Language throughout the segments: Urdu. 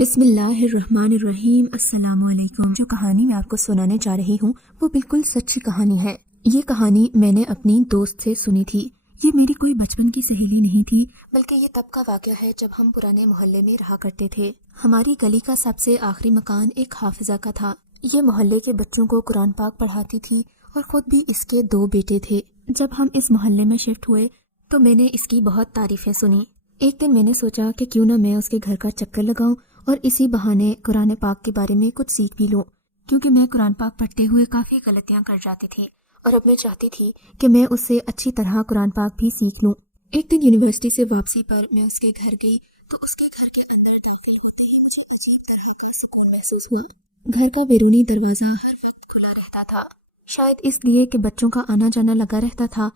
بسم اللہ الرحمن الرحیم۔ السلام علیکم۔ جو کہانی میں آپ کو سنانے جا رہی ہوں وہ بالکل سچی کہانی ہے۔ یہ کہانی میں نے اپنی دوست سے سنی تھی۔ یہ میری کوئی بچپن کی سہیلی نہیں تھی، بلکہ یہ تب کا واقعہ ہے جب ہم پرانے محلے میں رہا کرتے تھے۔ ہماری گلی کا سب سے آخری مکان ایک حافظہ کا تھا۔ یہ محلے کے بچوں کو قرآن پاک پڑھاتی تھی اور خود بھی اس کے 2 بیٹے تھے۔ جب ہم اس محلے میں شفٹ ہوئے تو میں نے اس کی بہت تعریفیں سنی۔ ایک دن میں نے سوچا کہ کیوں نہ میں اس کے گھر کا چکر لگاؤں اور اسی بہانے قرآن پاک کے بارے میں کچھ سیکھ بھی لوں، کیونکہ میں قرآن پاک پڑھتے ہوئے کافی غلطیاں کر جاتی تھی اور اب میں چاہتی تھی کہ میں اس سے اچھی طرح قرآن پاک بھی سیکھ لوں۔ ایک دن یونیورسٹی سے واپسی پر میں اس کے گھر گئی تو اس کے گھر کے اندر داخل ہوتے ہی مجھے عجیب طرح کا سکون محسوس ہوا۔ گھر کا بیرونی دروازہ ہر وقت کھلا رہتا تھا، شاید اس لیے کہ بچوں کا آنا جانا لگا رہتا تھا،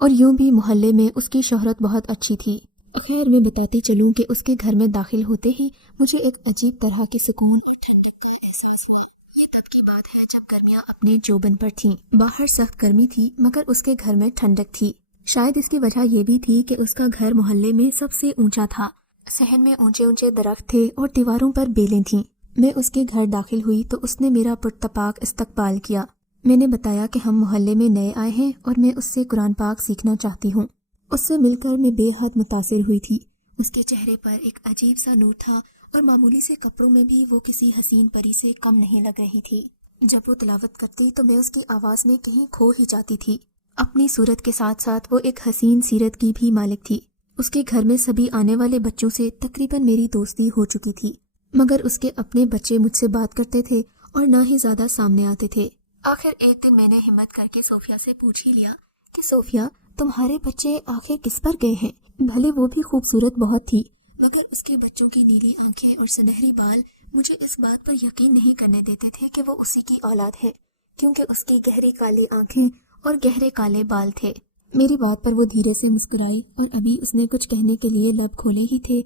اور یوں بھی محلے میں اس کی شہرت بہت اچھی تھی۔ خیر میں بتاتی چلوں کہ اس کے گھر میں داخل ہوتے ہی مجھے ایک عجیب طرح کے سکون اور ٹھنڈک کا احساس ہوا۔ یہ تب کی بات ہے جب گرمیاں اپنے جوبن پر تھیں۔ باہر سخت گرمی تھی مگر اس کے گھر میں ٹھنڈک تھی۔ شاید اس کی وجہ یہ بھی تھی کہ اس کا گھر محلے میں سب سے اونچا تھا۔ صحن میں اونچے اونچے درخت تھے اور دیواروں پر بیلیں تھیں۔ میں اس کے گھر داخل ہوئی تو اس نے میرا پرتپاک استقبال کیا۔ میں نے بتایا کہ ہم محلے میں نئے آئے ہیں اور میں اس سے قرآن پاک سیکھنا چاہتی ہوں۔ اس سے مل کر میں بے حد متاثر ہوئی تھی۔ اس کے چہرے پر ایک عجیب سا نور تھا اور معمولی سے کپڑوں میں بھی وہ کسی حسین پری سے کم نہیں لگ رہی تھی۔ جب وہ تلاوت کرتی تو میں اس کی آواز میں کہیں کھو ہی جاتی تھی۔ اپنی صورت کے ساتھ ساتھ وہ ایک حسین سیرت کی بھی مالک تھی۔ اس کے گھر میں سبھی آنے والے بچوں سے تقریباً میری دوستی ہو چکی تھی، مگر اس کے اپنے بچے مجھ سے بات کرتے تھے اور نہ ہی زیادہ سامنے آتے تھے۔ آخر ایک دن میں نے ہمت کر کے صوفیہ سے پوچھ ہی لیا کہ صوفیہ، تمہارے بچے آخر کس پر گئے ہیں؟ بھلے وہ بھی خوبصورت بہت تھی، مگر اس کے بچوں کی نیلی آنکھیں اور سنہری بال مجھے اس بات پر یقین نہیں کرنے دیتے تھے کہ وہ اسی کی اولاد ہے، کیونکہ اس کی گہری کالی آنکھیں اور گہرے کالے بال تھے۔ میری بات پر وہ دھیرے سے مسکرائی اور ابھی اس نے کچھ کہنے کے لیے لب کھولے ہی تھے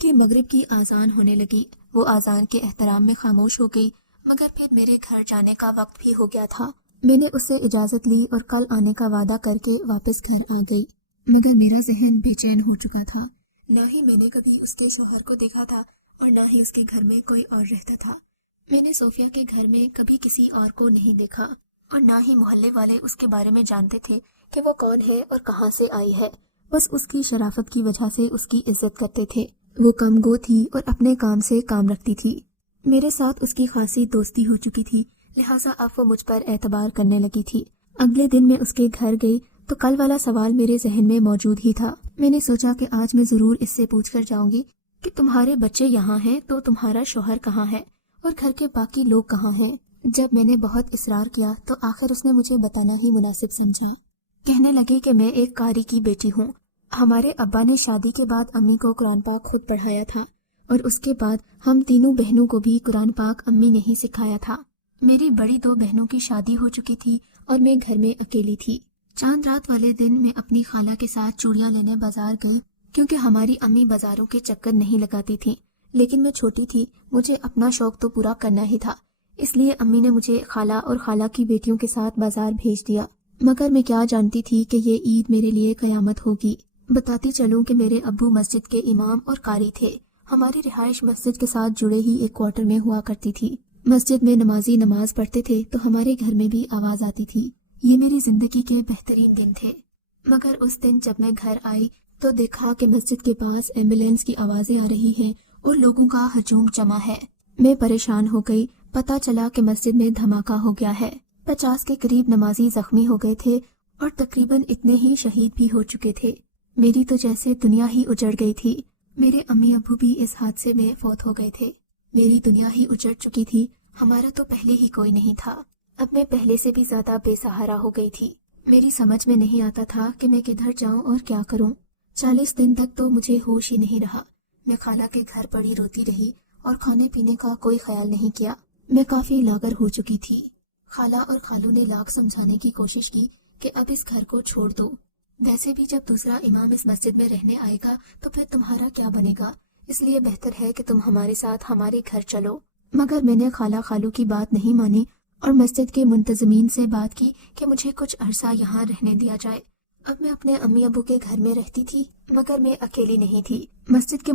کہ مغرب کی آذان ہونے لگی۔ وہ آذان کے احترام میں خاموش ہو گئی، مگر پھر میرے گھر جانے کا وقت بھی ہو گیا تھا۔ میں نے اس سے اجازت لی اور کل آنے کا وعدہ کر کے واپس گھر آ گئی، مگر میرا ذہن بے چین ہو چکا تھا۔ نہ ہی میں نے کبھی اس کے شوہر کو دیکھا تھا اور نہ ہی اس کے گھر میں کوئی اور رہتا تھا۔ میں نے صوفیہ کے گھر میں کبھی کسی اور کو نہیں دیکھا اور نہ ہی محلے والے اس کے بارے میں جانتے تھے کہ وہ کون ہے اور کہاں سے آئی ہے۔ بس اس کی شرافت کی وجہ سے اس کی عزت کرتے تھے۔ وہ کم گو تھی اور اپنے کام سے کام رکھتی تھی۔ میرے ساتھ اس کی خاصی دوستی ہو چکی تھی، لہٰذا اب وہ مجھ پر اعتبار کرنے لگی تھی۔ اگلے دن میں اس کے گھر گئی تو کل والا سوال میرے ذہن میں موجود ہی تھا۔ میں نے سوچا کہ آج میں ضرور اس سے پوچھ کر جاؤں گی کہ تمہارے بچے یہاں ہیں تو تمہارا شوہر کہاں ہے اور گھر کے باقی لوگ کہاں ہیں۔ جب میں نے بہت اصرار کیا تو آخر اس نے مجھے بتانا ہی مناسب سمجھا۔ کہنے لگے کہ میں ایک قاری کی بیٹی ہوں۔ ہمارے ابا نے شادی کے بعد امی کو قرآن پاک خود پڑھایا تھا اور اس کے بعد ہم تینوں بہنوں کو بھی قرآن پاک امی نے ہی سکھایا تھا۔ میری بڑی 2 بہنوں کی شادی ہو چکی تھی اور میں گھر میں اکیلی تھی۔ چاند رات والے دن میں اپنی خالہ کے ساتھ چوڑیاں لینے بازار گئی، کیونکہ ہماری امی بازاروں کے چکر نہیں لگاتی تھیں، لیکن میں چھوٹی تھی، مجھے اپنا شوق تو پورا کرنا ہی تھا، اس لیے امی نے مجھے خالہ اور خالہ کی بیٹیوں کے ساتھ بازار بھیج دیا۔ مگر میں کیا جانتی تھی کہ یہ عید میرے لیے قیامت ہوگی۔ بتاتی چلوں کہ میرے ابو مسجد کے امام اور قاری تھے۔ ہماری رہائش مسجد کے ساتھ جڑے ہی ایک کوارٹر میں ہوا کرتی تھی۔ مسجد میں نمازی نماز پڑھتے تھے تو ہمارے گھر میں بھی آواز آتی تھی۔ یہ میری زندگی کے بہترین دن تھے۔ مگر اس دن جب میں گھر آئی تو دیکھا کہ مسجد کے پاس ایمبولینس کی آوازیں آ رہی ہیں اور لوگوں کا ہجوم جمع ہے۔ میں پریشان ہو گئی۔ پتہ چلا کہ مسجد میں دھماکہ ہو گیا ہے۔ 50 کے قریب نمازی زخمی ہو گئے تھے اور تقریباً اتنے ہی شہید بھی ہو چکے تھے۔ میری تو جیسے دنیا ہی اجڑ گئی تھی۔ میرے امی ابو بھی اس حادثے میں فوت ہو گئے تھے۔ میری دنیا ہی اجڑ چکی تھی، ہمارا تو پہلے ہی کوئی نہیں تھا۔ اب میں پہلے سے بھی زیادہ بے سہارا ہو گئی تھی۔ میری سمجھ میں نہیں آتا تھا کہ میں کدھر جاؤں اور کیا کروں۔ 40 دن تک تو مجھے ہوش ہی نہیں رہا۔ میں خالہ کے گھر پڑی روتی رہی اور کھانے پینے کا کوئی خیال نہیں کیا۔ میں کافی لاغر ہو چکی تھی۔ خالہ اور خالو نے لاکھ سمجھانے کی کوشش کی کہ اب اس گھر کو چھوڑ دو، ویسے بھی جب دوسرا امام اس مسجد میں رہنے آئے گا تو پھر تمہارا کیا بنے گا، اس لیے بہتر ہے کہ تم ہمارے ساتھ ہمارے گھر چلو۔ مگر میں نے خالہ خالو کی بات نہیں مانی اور مسجد کے منتظمین سے بات کی کہ مجھے کچھ عرصہ یہاں رہنے دیا جائے۔ اب میں اپنے امی ابو کے گھر میں رہتی تھی، مگر میں اکیلی نہیں تھی۔ مسجد کے